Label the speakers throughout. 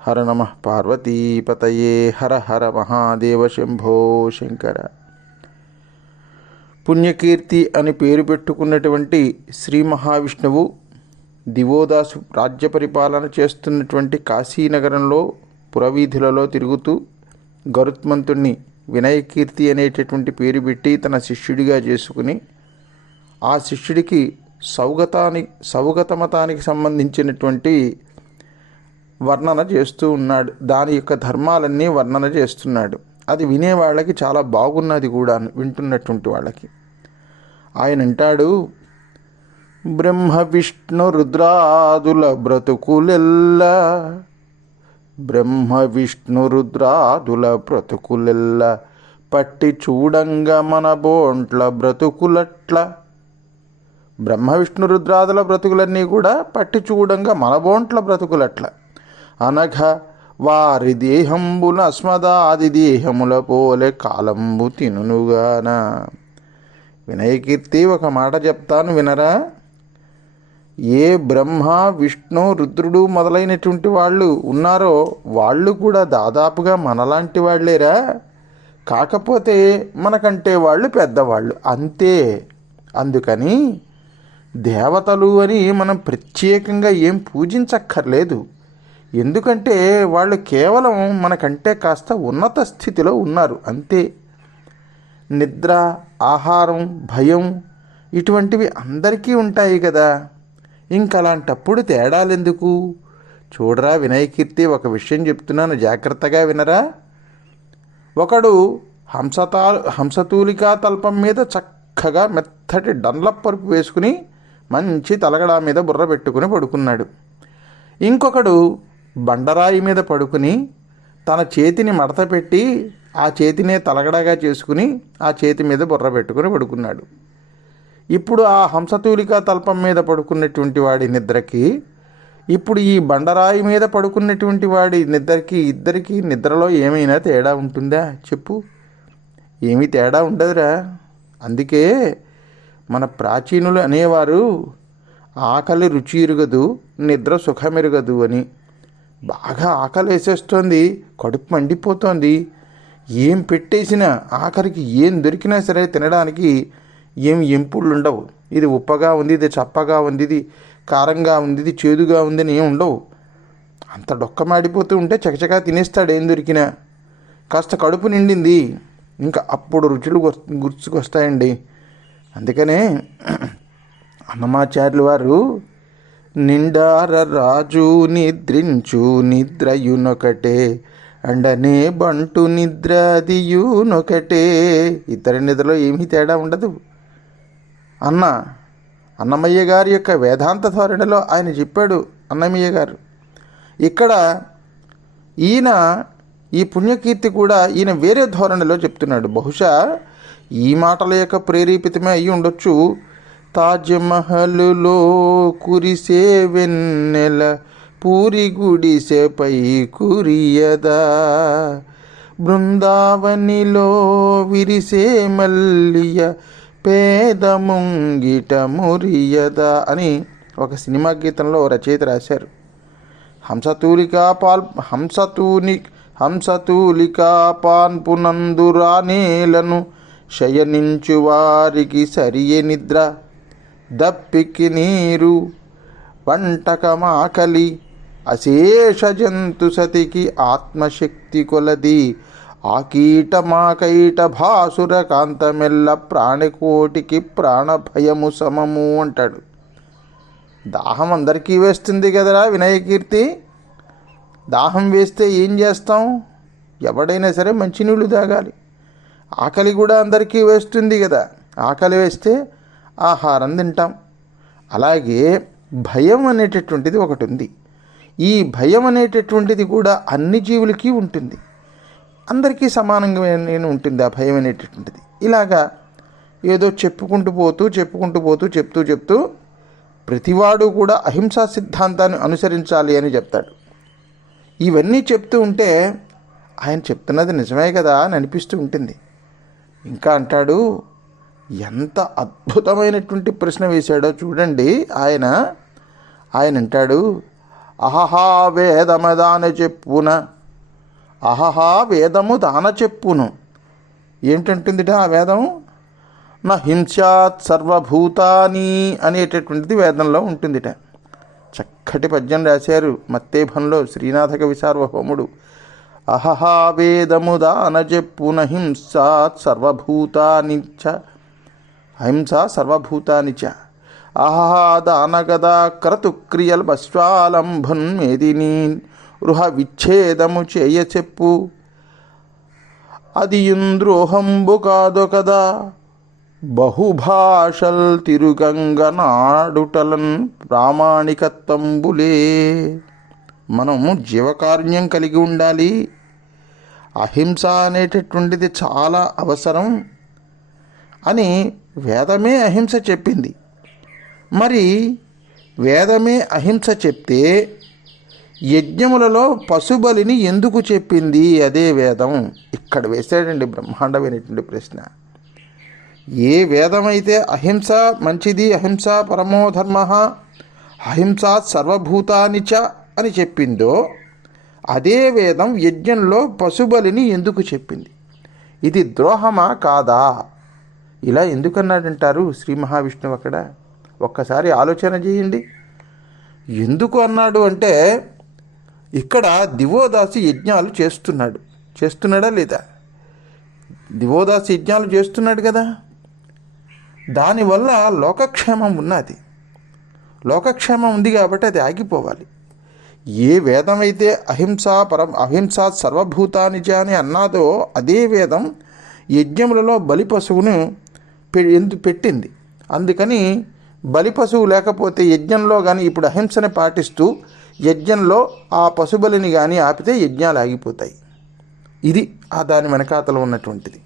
Speaker 1: హర నమ పార్వతీపతయే హర హర మహాదేవ శంభో శంకర. పుణ్యకీర్తి అని పేరు పెట్టుకున్నటువంటి శ్రీ మహావిష్ణువు దివోదాసు రాజ్య పరిపాలన చేస్తున్నటువంటి కాశీనగరంలో పురవీధులలో తిరుగుతూ గరుత్మంతుణ్ణి వినయకీర్తి అనేటటువంటి పేరు పెట్టి తన శిష్యుడిగా చేసుకుని ఆ శిష్యుడికి సౌగతాని సౌగతమతానికి సంబంధించినటువంటి వర్ణన చేస్తూ ఉన్నాడు. దాని యొక్క ధర్మాలన్నీ వర్ణన చేస్తున్నాడు. అది వినేవాళ్ళకి చాలా బాగున్నది కూడా వింటున్నటువంటి వాళ్ళకి. ఆయన అంటాడు బ్రహ్మ విష్ణు రుద్రాదుల బ్రతుకులెల్ల బ్రహ్మ విష్ణు రుద్రాదుల బ్రతుకులెల్ల పట్టి చూడంగా మన బోంట్ల బ్రతుకులట్ల బ్రహ్మ విష్ణు రుద్రాదుల బ్రతుకులన్నీ కూడా పట్టి చూడంగా మన బోంట్ల బ్రతుకులట్ల. అనగా వారి దేహంబున అస్మదాది దేహముల పోలే కాలంబు తినుగాన వినయకీర్తి ఒక మాట చెప్తాను వినరా? ఏ బ్రహ్మ విష్ణు రుద్రుడు మొదలైనటువంటి వాళ్ళు ఉన్నారో వాళ్ళు కూడా దాదాపుగా మనలాంటి వాళ్ళేరా? కాకపోతే మనకంటే వాళ్ళు పెద్దవాళ్ళు అంతే. అందుకని దేవతలు అని మనం ప్రత్యేకంగా ఏం పూజించక్కర్లేదు. ఎందుకంటే వాళ్ళు కేవలం మనకంటే కాస్త ఉన్నత స్థితిలో ఉన్నారు అంతే. నిద్ర ఆహారం భయం ఇటువంటివి అందరికీ ఉంటాయి కదా. ఇంకలాంటప్పుడు తేడాలెందుకు? చూడరా వినయకీర్తి ఒక విషయం చెప్తున్నాను జాగ్రత్తగా వినరా? ఒకడు హంసతా హంసతూలికా తల్పం మీద చక్కగా మెత్తటి డన్లప్ పరుపు వేసుకుని మంచి తలగడా మీద బుర్ర పెట్టుకుని పడుకున్నాడు. ఇంకొకడు బండరాయి మీద పడుకుని తన చేతిని మడత పెట్టి ఆ చేతినే తలగడగా చేసుకుని ఆ చేతి మీద బుర్ర పెట్టుకుని పడుకున్నాడు. ఇప్పుడు ఆ హంసతూలిక తల్పం మీద పడుకున్నటువంటి వాడి నిద్రకి ఇప్పుడు ఈ బండరాయి మీద పడుకున్నటువంటి వాడి నిద్రకి ఇద్దరికి నిద్రలో ఏమైనా తేడా ఉంటుందా? చెప్పు. ఏమీ తేడా ఉండదురా. అందుకే మన ప్రాచీనులు అనేవారు ఆకలి రుచి ఇరుగదు నిద్ర సుఖమెరుగదు అని. బాగా ఆకలి వేసేస్తోంది కడుపు మండిపోతోంది. ఏం పెట్టేసినా ఆఖరికి ఏం దొరికినా సరే తినడానికి ఏం ఎంపుళ్ళు ఉండవు ఇది ఉప్పగా ఉంది ఇది చప్పగా ఉంది ఇది కారంగా ఉంది ఇది చేదుగా ఉంది అని ఏం ఉండవు. అంత డొక్క మాడిపోతూ ఉంటే చకచకా తినేస్తాడు ఏం దొరికినా. కాస్త కడుపు నిండింది ఇంకా అప్పుడు రుచులు గుర్తుకొస్తాయండి. అందుకనే అన్నమాచార్యులు వారు నిండార రాజు నిద్రించు నిద్రయునొకటే అండనే బంటు నిద్ర ఇతర నిద్రలో ఏమీ తేడా ఉండదు. అన్న అన్నమయ్య గారి యొక్క వేదాంత ధోరణిలో ఆయన చెప్పాడు అన్నమయ్య గారు. ఇక్కడ ఈయన ఈ పుణ్యకీర్తి కూడా ఈయన వేరే ధోరణిలో చెప్తున్నాడు. బహుశా ఈ మాటల యొక్క ప్రేరేపితమే అయి ఉండొచ్చు. తాజ్మహల్లో కురిసే వెన్నెల పూరి గుడిసెపై కురియదా. బృందావనిలో విరిసే మల్లియ పేద ముంగిట మురియద అని ఒక సినిమా గీతంలో రచయిత రాశారు. హంసతూలికా పాల్ హంసతూని హంసతూలికా పాన్పునందురానేలను శయనించు వారికి సరియే నిద్ర. దప్పికి నీరు వంటకమాకలి అశేష జంతు సతికి ఆత్మశక్తి కొలది. ఆకీట మాకైట భాసుర కాంతమెల్ల ప్రాణికోటికి ప్రాణభయము సమము అంటాడు. దాహం అందరికీ వేస్తుంది కదరా వినయకీర్తి? దాహం వేస్తే ఏం చేస్తాం? ఎవడైనా సరే మంచినీళ్ళు తాగాలి. ఆకలి కూడా అందరికీ వేస్తుంది కదా. ఆకలి వేస్తే ఆహారం తింటాం. అలాగే భయం అనేటటువంటిది ఒకటి ఉంది. ఈ భయం అనేటటువంటిది కూడా అన్ని జీవులకి ఉంటుంది. అందరికీ సమానంగా ఉంటుంది ఆ భయం అనేటటువంటిది. ఇలాగా ఏదో చెప్పుకుంటూ పోతూ చెప్పుకుంటూ పోతూ చెప్తూ చెప్తూ ప్రతివాడు కూడా అహింసా సిద్ధాంతాన్ని అనుసరించాలి అని చెప్తాడు. ఇవన్నీ చెప్తూ ఉంటే ఆయన చెప్తున్నది నిజమే కదా అని అనిపిస్తూ ఉంటుంది. ఇంకా అంటాడు ఎంత అద్భుతమైనటువంటి ప్రశ్న వేశాడో చూడండి. ఆయన ఆయన అంటాడు అహహా వేదమదాన చెప్పున. అహహా వేదము దాన చెప్పును. ఏంటంటుందిట ఆ వేదం? నా హింసాత్ సర్వభూతాని అనేటటువంటిది వేదంలో ఉంటుందిట. చక్కటి పద్యం రాశారు మత్తేభంలో శ్రీనాథ కవి సార్వభౌముడు. అహహా వేదము దాన చెప్పున హింసాత్ సర్వభూతాని చ. అహింస సర్వభూతాని చ. ఆహాదానగదా క్రతుక్రియల్ బస్వాలంబన్ మేదిని గృహ విచ్ఛేదము చేయ చెప్పు. అది ఇంద్రోహంబు కాదు కదా. బహుభాషల్ తిరుగంగ నాడుటలన్ ప్రామాణికత్వంబులే. మనము జీవకారుణ్యం కలిగి ఉండాలి. అహింస అనేటటువంటిది చాలా అవసరం అని వేదమే అహింస చెప్పింది. మరి వేదమే అహింస చెప్తే యజ్ఞములలో పశుబలిని ఎందుకు చెప్పింది అదే వేదం? ఇక్కడ వేసాడండి బ్రహ్మాండమైనటువంటి ప్రశ్న. ఏ వేదమైతే అహింస మంచిది అహింస పరమోధర్మ అహింస సర్వభూతాని చ అని చెప్పిందో అదే వేదం యజ్ఞంలో పశుబలిని ఎందుకు చెప్పింది? ఇది ద్రోహమా కాదా? ఇలా ఎందుకన్నాడంటారు శ్రీ మహావిష్ణువు అక్కడ? ఒక్కసారి ఆలోచన చేయండి. ఎందుకు అన్నాడు అంటే ఇక్కడ దివోదాసి యజ్ఞాలు చేస్తున్నాడు. చేస్తున్నాడా లేదా? దివోదాసి యజ్ఞాలు చేస్తున్నాడు కదా. దానివల్ల లోకక్షేమం ఉన్నది. లోకక్షేమం ఉంది కాబట్టి అది ఆగిపోవాలి. ఏ వేదమైతే అహింస పరం అహింస సర్వభూతానిజ అని అన్నాదో అదే వేదం యజ్ఞములలో బలి పశువును ఎందు పెట్టింది. అందుకని బలి పశువు లేకపోతే యజ్ఞంలో కానీ ఇప్పుడు అహింసని పాటిస్తూ యజ్ఞంలో ఆ పశుబలిని కానీ ఆపితే యజ్ఞాలు ఆగిపోతాయి. ఇది ఆ దాని వెనకాతలో ఉన్నటువంటిది.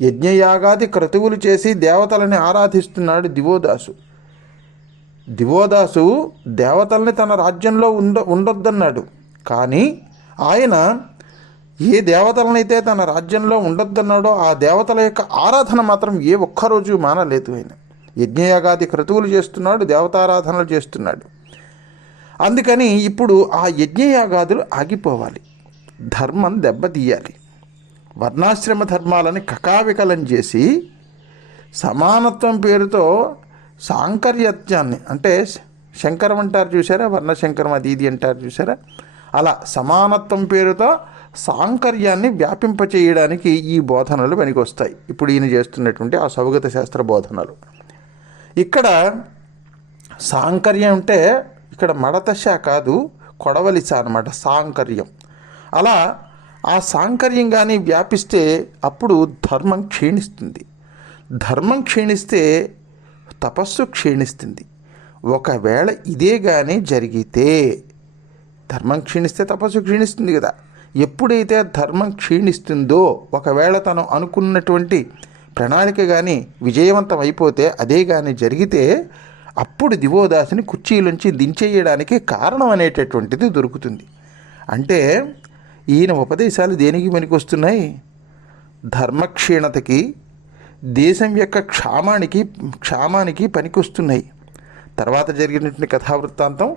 Speaker 1: యజ్ఞయాగాది క్రతువులు చేసి దేవతలని ఆరాధిస్తున్నాడు దివోదాసు. దివోదాసు దేవతల్ని తన రాజ్యంలో ఉండ ఉండొద్దన్నాడు. కానీ ఆయన ఏ దేవతలనైతే తన రాజ్యంలో ఉండొద్దన్నాడో ఆ దేవతల యొక్క ఆరాధన మాత్రం ఏ ఒక్కరోజు మానలేదు ఆయన. యజ్ఞయాగాది క్రతువులు చేస్తున్నాడు దేవతారాధనలు చేస్తున్నాడు. అందుకని ఇప్పుడు ఆ యజ్ఞయాగాదులు ఆగిపోవాలి. ధర్మం దెబ్బతీయాలి. వర్ణాశ్రమ ధర్మాలని కకావికలం చేసి సమానత్వం పేరుతో సాంకర్యత్యాన్ని అంటే శంకరం అంటారు చూసారా? వర్ణశంకరం అది ఇది అంటారు చూసారా? అలా సమానత్వం పేరుతో సాంకర్యాన్ని వ్యాపింపచేయడానికి ఈ బోధనలు పనికొస్తాయి. ఇప్పుడు ఈయన చేస్తున్నటువంటి ఆ సౌగత శాస్త్ర బోధనలు. ఇక్కడ సాంకర్యం అంటే ఇక్కడ మడతశ కాదు కొడవలిస అనమాట సాంకర్యం. అలా ఆ సాంకర్యం కానీ వ్యాపిస్తే అప్పుడు ధర్మం క్షీణిస్తుంది. ధర్మం క్షీణిస్తే తపస్సు క్షీణిస్తుంది. ఒకవేళ ఇదే కానీ జరిగితే ధర్మం క్షీణిస్తే తపస్సు క్షీణిస్తుంది కదా. ఎప్పుడైతే ధర్మం క్షీణిస్తుందో ఒకవేళ తను అనుకున్నటువంటి ప్రణాళిక కానీ విజయవంతం అయిపోతే అదే కానీ జరిగితే అప్పుడు దివోదాసుని కుర్చీలోంచి దించేయడానికి కారణం అనేటటువంటిది దొరుకుతుంది. అంటే ఈయన ఉపదేశాలు దేనికి పనికొస్తున్నాయి? ధర్మక్షీణతకి దేశం యొక్క క్షామానికి క్షామానికి పనికొస్తున్నాయి. తర్వాత జరిగినటువంటి కథావృత్తాంతం